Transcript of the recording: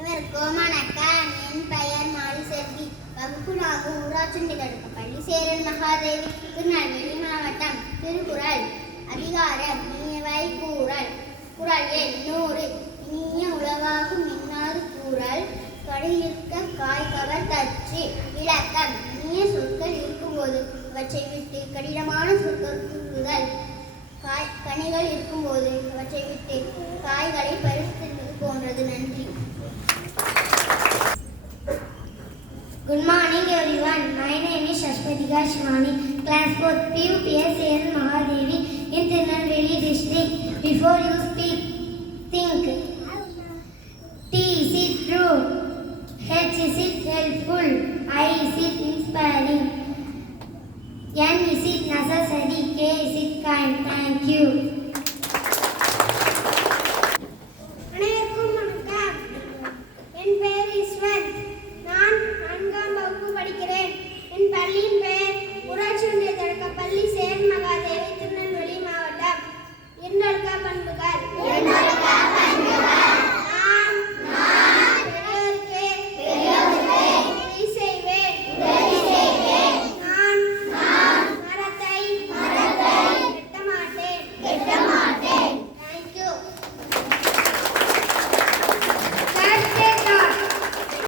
அனைவருக்கும் வணக்கம். என் பெயர் மாரிசெல்வி. வகுப்பு 4 ஊராட்சி பள்ளி சேரன் மகாதேவி, திருநெல்வேலி மாவட்டம். திருக்குறள். அதிகாரம் இனியவை கூறல். குறள் எண் 100. இனிய உளவாகும் இன்னாது கூறல் கடியிருக்க காய்கவர் தச்சு. விளக்கம். இனிய சொற்கள் இருக்கும்போது அவற்றை விட்டு கடினமான சொற்கள் கூறுதல். கனிகள் இருக்கும்போது அவற்றை விட்டு காய்களை பறித்திருப்பது போன்றது. நன்றி. Good morning everyone. My name is Shashwatika Shivani, class 4th PUPS Saran Mahadevi in Tirunelveli district. Before you speak, think. T is it true? H is it helpful? I is it inspiring? N is it necessary? K is it kind? Thank you.